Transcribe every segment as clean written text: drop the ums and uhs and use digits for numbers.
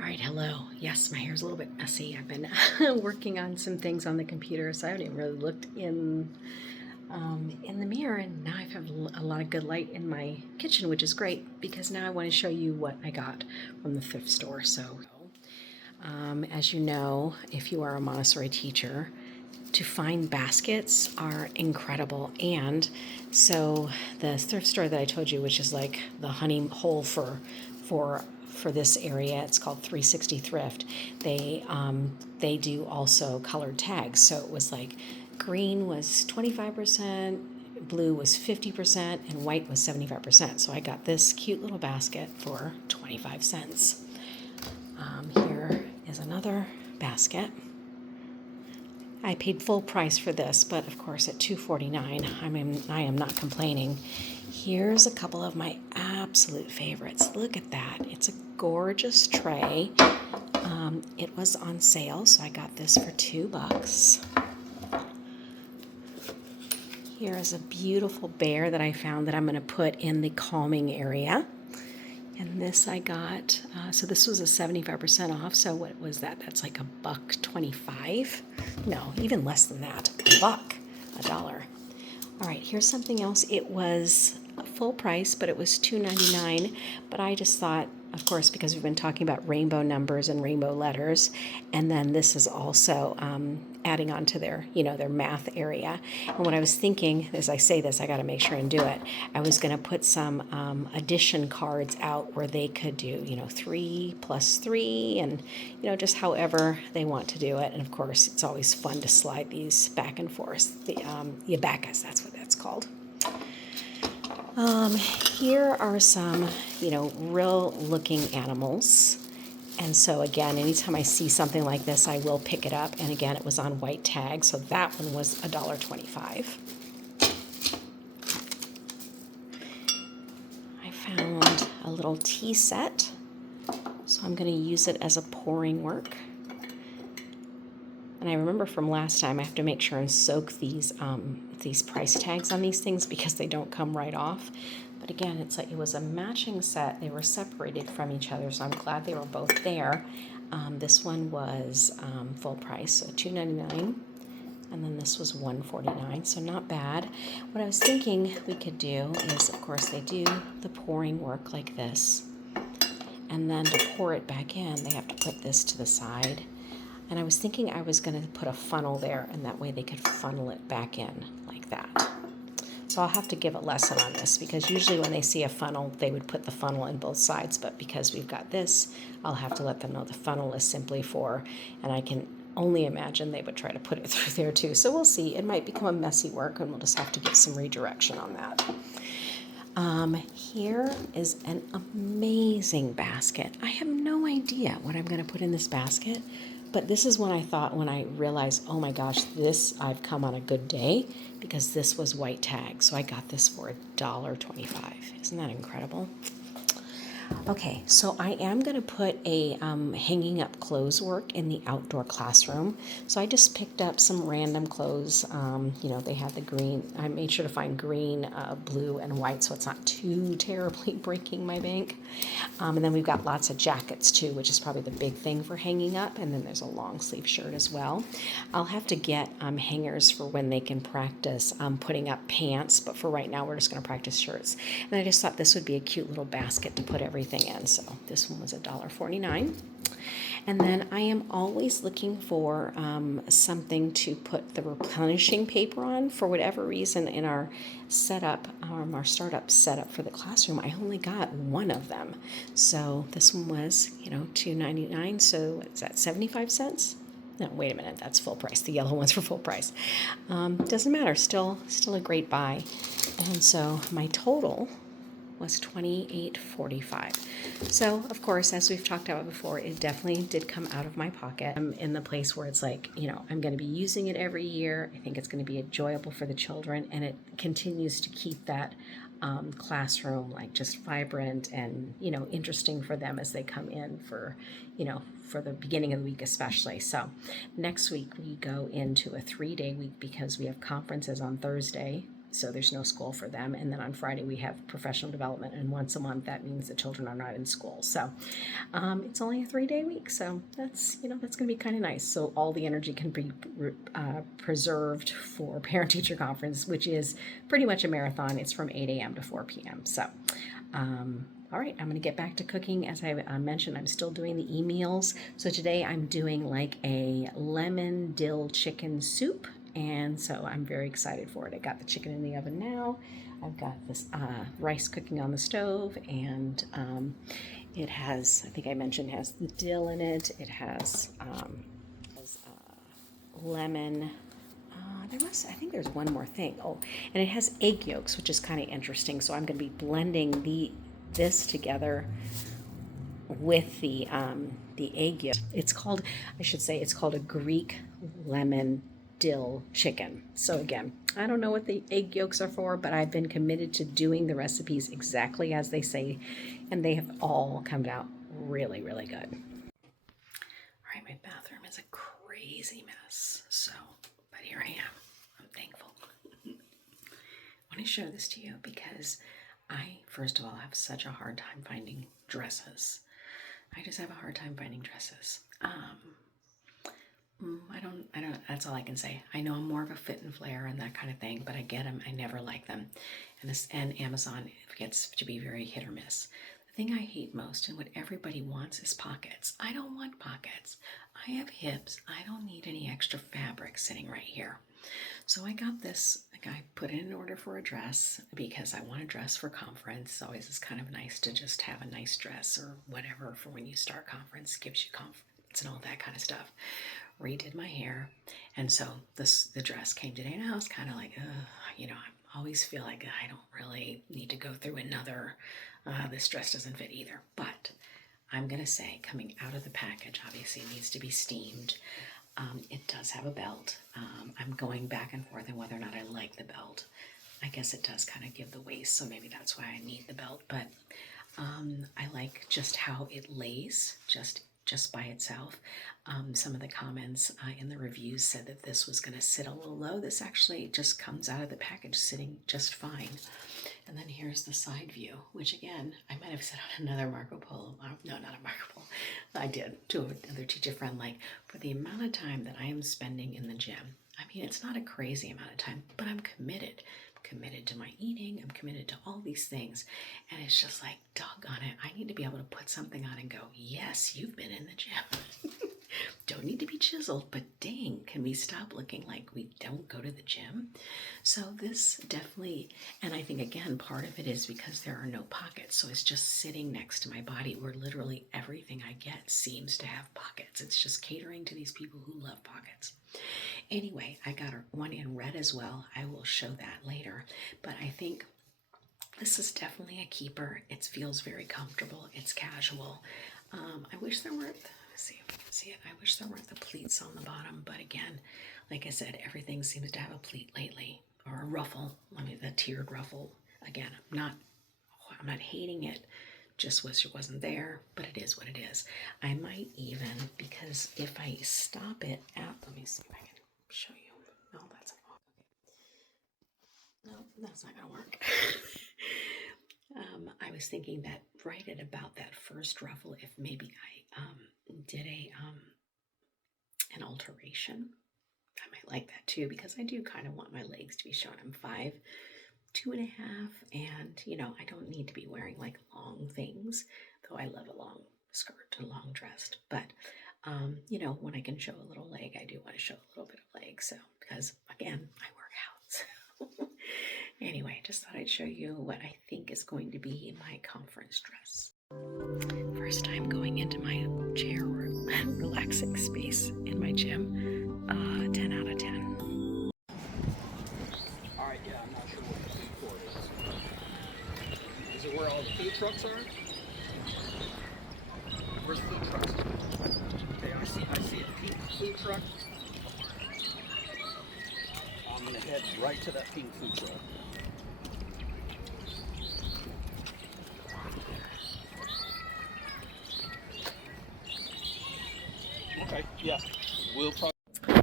All right, hello. Yes, my hair's a little bit messy. I've been working on some things on the computer, so I haven't even really looked in the mirror. And now I have a lot of good light in my kitchen, which is great because now I want to show you what I got from the thrift store. So, as you know, if you are a Montessori teacher, to find baskets are incredible. And so the thrift store that I told you, which is like the honey hole for this area, it's called 360 Thrift. They do also colored tags. So it was like green was 25%, blue was 50%, and white was 75%. So I got this cute little basket for 25 cents. Here is another basket. I paid full price for this, but of course at $2.49, I am not complaining. Here's a couple of my absolute favorites. Look at that. It's a gorgeous tray. It was on sale, so I got this for $2. Here is a beautiful bear that I found that I'm going to put in the calming area. And this I got, so this was a 75% off. So what was that? That's like $1.25. No, even less than that. $1. All right, here's something else. It was full price, but it was $2.99. But I just thought, of course, because we've been talking about rainbow numbers and rainbow letters, and then this is also adding on to their math area. And what I was thinking, as I say this, I got to make sure and do it. I was going to put some addition cards out where they could do, 3 plus 3, and just however they want to do it. And of course, it's always fun to slide these back and forth. The abacus, that's what that's called. Here are some, real looking animals. And so again, anytime I see something like this, I will pick it up. And again, it was on white tag, so that one was $1.25. I found a little tea set, so I'm going to use it as a pouring work. And I remember from last time, I have to make sure and soak these price tags on these things because they don't come right off. But again, it's like it was a matching set. They were separated from each other, so I'm glad they were both there. This one was full price, so $2.99, and then this was $1.49, so not bad. What I was thinking we could do is, of course, they do the pouring work like this, and then to pour it back in, they have to put this to the side. And I was thinking I was going to put a funnel there, and that way they could funnel it back in like that. So I'll have to give a lesson on this because usually when they see a funnel, they would put the funnel in both sides. But because we've got this, I'll have to let them know the funnel is simply for, and I can only imagine they would try to put it through there too. So we'll see. It might become a messy work, and we'll just have to give some redirection on that. Here is an amazing basket. I have no idea what I'm going to put in this basket, but this is when I thought, when I realized, oh my gosh, I've come on a good day because this was white tag. So I got this for $1.25. Isn't that incredible? Okay, so I am going to put a hanging up clothes work in the outdoor classroom. So I just picked up some random clothes. They had the green. I made sure to find green, blue, and white so it's not too terribly breaking my bank. And then we've got lots of jackets too, which is probably the big thing for hanging up. And then there's a long sleeve shirt as well. I'll have to get hangers for when they can practice putting up pants. But for right now, we're just going to practice shirts. And I just thought this would be a cute little basket to put everything in. So this one was $1.49. And then I am always looking for something to put the replenishing paper on. For whatever reason, in our setup, our startup setup for the classroom, I only got one of them. So this one was, $2.99. So is that 75 cents? No, wait a minute. That's full price. The yellow ones for full price. Doesn't matter. Still a great buy. And so my total was $28.45. So, of course, as we've talked about before, it definitely did come out of my pocket. I'm in the place where it's like, I'm going to be using it every year. I think it's going to be enjoyable for the children, and it continues to keep that classroom like just vibrant and, interesting for them as they come in for the beginning of the week especially. So next week we go into a 3-day week because we have conferences on Thursday, so there's no school for them. And then on Friday we have professional development, and once a month that means the children are not in school. So it's only a 3-day week, so that's that's going to be kind of nice. So all the energy can be preserved for parent teacher conference, which is pretty much a marathon. It's from 8 a.m. to 4 p.m. So all right, I'm going to get back to cooking. As I mentioned, I'm still doing the e-meals. So today I'm doing like a lemon dill chicken soup. And so I'm very excited for it. I got the chicken in the oven now. I've got this rice cooking on the stove, and it has, I think I mentioned, has the dill in it. It has lemon. I think there's one more thing. Oh, and it has egg yolks, which is kind of interesting. So I'm going to be blending this together with the egg yolk. It's called a Greek lemon dill chicken. So again, I don't know what the egg yolks are for, but I've been committed to doing the recipes exactly as they say, and they have all come out really, really good. All right, my bathroom is a crazy mess. So, but here I am. I'm thankful. I want to show this to you because I, first of all, have such a hard time finding dresses. I just have a hard time finding dresses. I don't, that's all I can say. I know I'm more of a fit and flare and that kind of thing, but I get them. I never like them. And Amazon gets to be very hit or miss. The thing I hate most and what everybody wants is pockets. I don't want pockets. I have hips. I don't need any extra fabric sitting right here. So I got this, I put in an order for a dress because I want a dress for conference. It's always kind of nice to just have a nice dress or whatever for when you start conference, gives you confidence and all that kind of stuff. Redid my hair, and so the dress came today, and I was kind of like, I always feel like I don't really need to go through another, this dress doesn't fit either. But I'm going to say, coming out of the package, obviously it needs to be steamed. It does have a belt. I'm going back and forth on whether or not I like the belt. I guess it does kind of give the waist, so maybe that's why I need the belt. But I like just how it lays, just by itself. Some of the comments in the reviews said that this was going to sit a little low. This actually just comes out of the package sitting just fine. And then here's the side view, which again, I might have said on another Marco Polo. No, not a Marco Polo. I did to another teacher friend, like, for the amount of time that I am spending in the gym. I mean, it's not a crazy amount of time, but I'm committed. Committed to my eating, I'm committed to all these things, and it's just like, doggone it, I need to be able to put something on and go, yes, you've been in the gym. Don't need to be chiseled, but dang, can we stop looking like we don't go to the gym? So this definitely, and I think again, part of it is because there are no pockets, so it's just sitting next to my body where literally everything I get seems to have pockets. It's just catering to these people who love pockets. Anyway, I got one in red as well. I will show that later, but I think this is definitely a keeper. It feels very comfortable. It's casual. I wish there weren't, let's see if we can see it. I wish there weren't the pleats on the bottom, but again, like I said, everything seems to have a pleat lately, or a ruffle. The tiered ruffle. Again, I'm not hating it. Just wish it wasn't there, but it is what it is. I might even, because if I stop it at, let me see if I can show you. No, that's not okay. No, that's not gonna work. I was thinking that right at about that first ruffle, if maybe I did an alteration, I might like that too, because I do kind of want my legs to be shown. I'm 5'2.5", and I don't need to be wearing like long things, though I love a long skirt, a long dress. But when I can show a little leg, I do want to show a little bit of leg. So because again, I work out. So anyway, just thought I'd show you what I think is going to be my conference dress. First time going into my chair relaxing space in my gym. 10 out of 10. Alright, yeah, I'm not sure what the food court is. Is it where all the food trucks are? Where's the food trucks? Okay, I see a pink food truck. I'm gonna head right to that pink food truck. Okay, yeah. We'll probably. All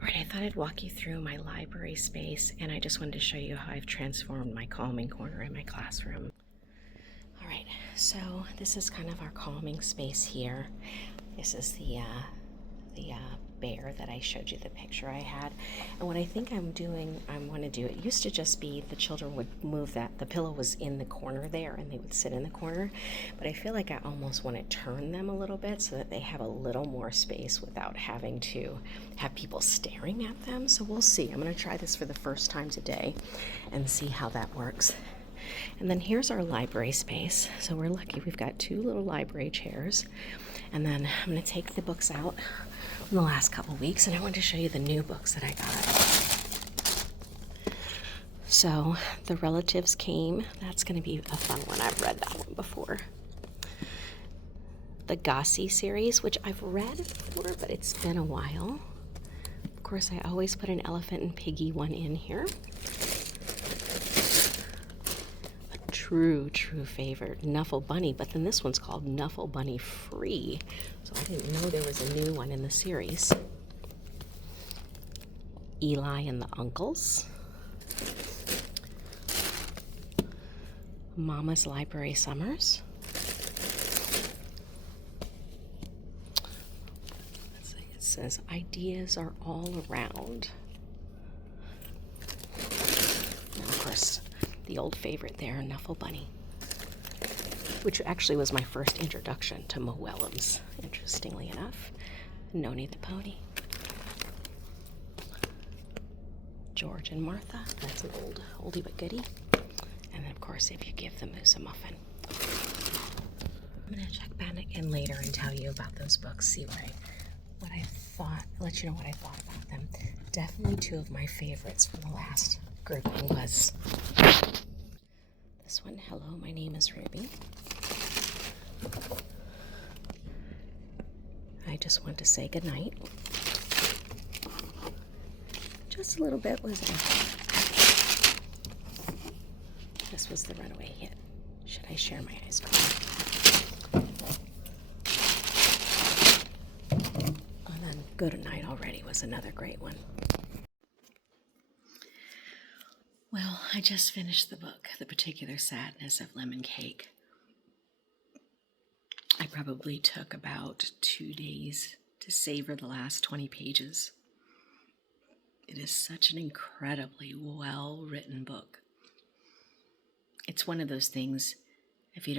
right, I thought I'd walk you through my library space, and I just wanted to show you how I've transformed my calming corner in my classroom. All right, so this is kind of our calming space here. This is the bear that I showed you the picture I had. And what I think I want to do, it used to just be the children would move the pillow was in the corner there and they would sit in the corner. But I feel like I almost want to turn them a little bit so that they have a little more space without having to have people staring at them. So we'll see. I'm going to try this for the first time today and see how that works. And then here's our library space. So we're lucky we've got 2 little library chairs. And then I'm going to take the books out in the last couple weeks, and I want to show you the new books that I got. So The Relatives Came. That's going to be a fun one. I've read that one before. The Gossie series, which I've read before, but it's been a while. Of course, I always put an Elephant and Piggy one in here. True favorite, Nuffle Bunny, but then this one's called Nuffle Bunny Free, so I didn't know there was a new one in the series. Eli and the Uncles. Mama's Library Summers. Let's see, it says Ideas Are All Around. Now, of course, the old favorite there, Nuffle Bunny, which actually was my first introduction to Moellums, interestingly enough. Noni the Pony. George and Martha, that's an oldie but goodie. And then, of course, If You Give the Moose a Muffin. I'm going to check back in later and tell you about those books, see what I thought, let you know what I thought about them. Definitely 2 of my favorites from the last grouping was this one, Hello, My Name is Ruby. I Just Want to Say Goodnight. Just a little bit was it? This was The Runaway Hit. Should I share my ice cream? And then Good Night Already was another great one. Well, I just finished the book, The Particular Sadness of Lemon Cake. I probably took about 2 days to savor the last 20 pages. It is such an incredibly well-written book. It's one of those things, if you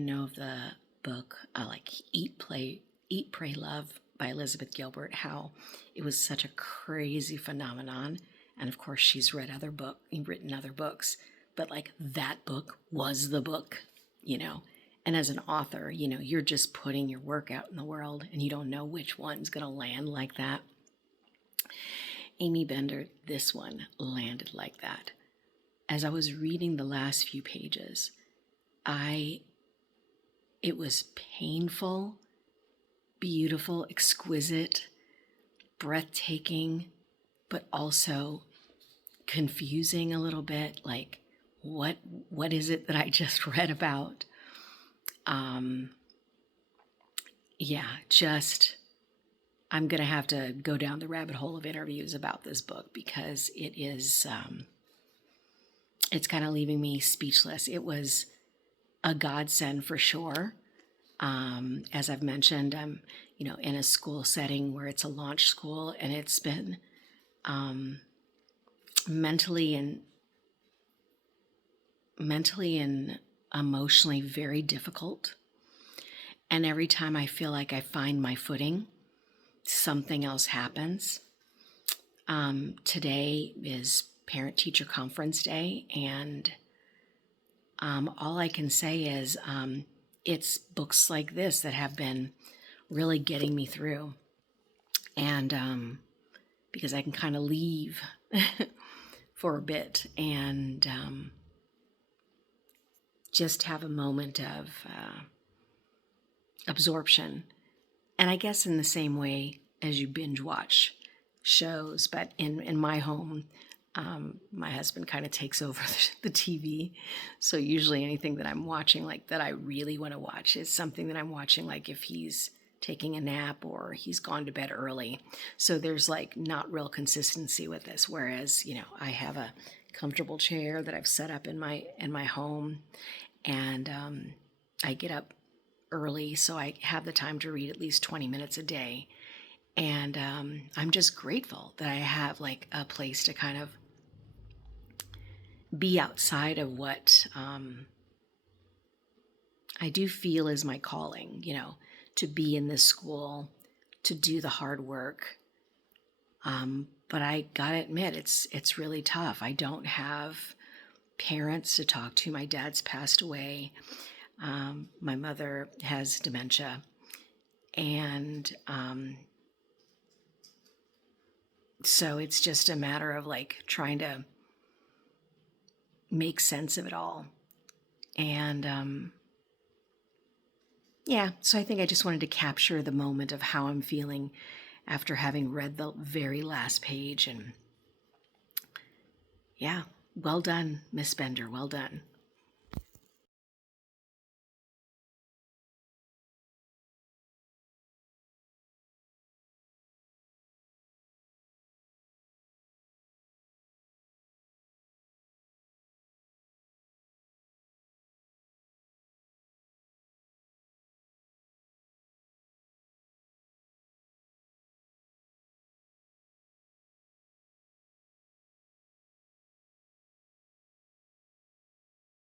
know the book, like Eat, Pray, Love by Elizabeth Gilbert, how it was such a crazy phenomenon. And of course, she's written other books, but like that book was the book, And as an author, you're just putting your work out in the world and you don't know which one's going to land like that. Amy Bender, this one landed like that. As I was reading the last few pages, it was painful, beautiful, exquisite, breathtaking, but also confusing a little bit, like what is it that I just read about? I'm gonna have to go down the rabbit hole of interviews about this book because it is it's kind of leaving me speechless. It was a godsend for sure. As I've mentioned, I'm in a school setting where it's a launch school, and it's been mentally and emotionally very difficult. And every time I feel like I find my footing, something else happens. Today is Parent-Teacher Conference Day, and all I can say is it's books like this that have been really getting me through. And because I can kind of leave for a bit and just have a moment of absorption. And I guess in the same way as you binge watch shows, but in my home, my husband kind of takes over the TV. So usually anything that I'm watching, like that I really want to watch, is something that I'm watching, like if he's taking a nap or he's gone to bed early. So there's like not real consistency with this. Whereas, I have a comfortable chair that I've set up in my home, and I get up early so I have the time to read at least 20 minutes a day. And I'm just grateful that I have like a place to kind of be outside of what I do feel is my calling, to be in this school, to do the hard work. But I gotta admit, it's really tough. I don't have parents to talk to. My dad's passed away. My mother has dementia, and so it's just a matter of like trying to make sense of it all. And yeah, so I think I just wanted to capture the moment of how I'm feeling after having read the very last page. And yeah, well done, Miss Bender, well done.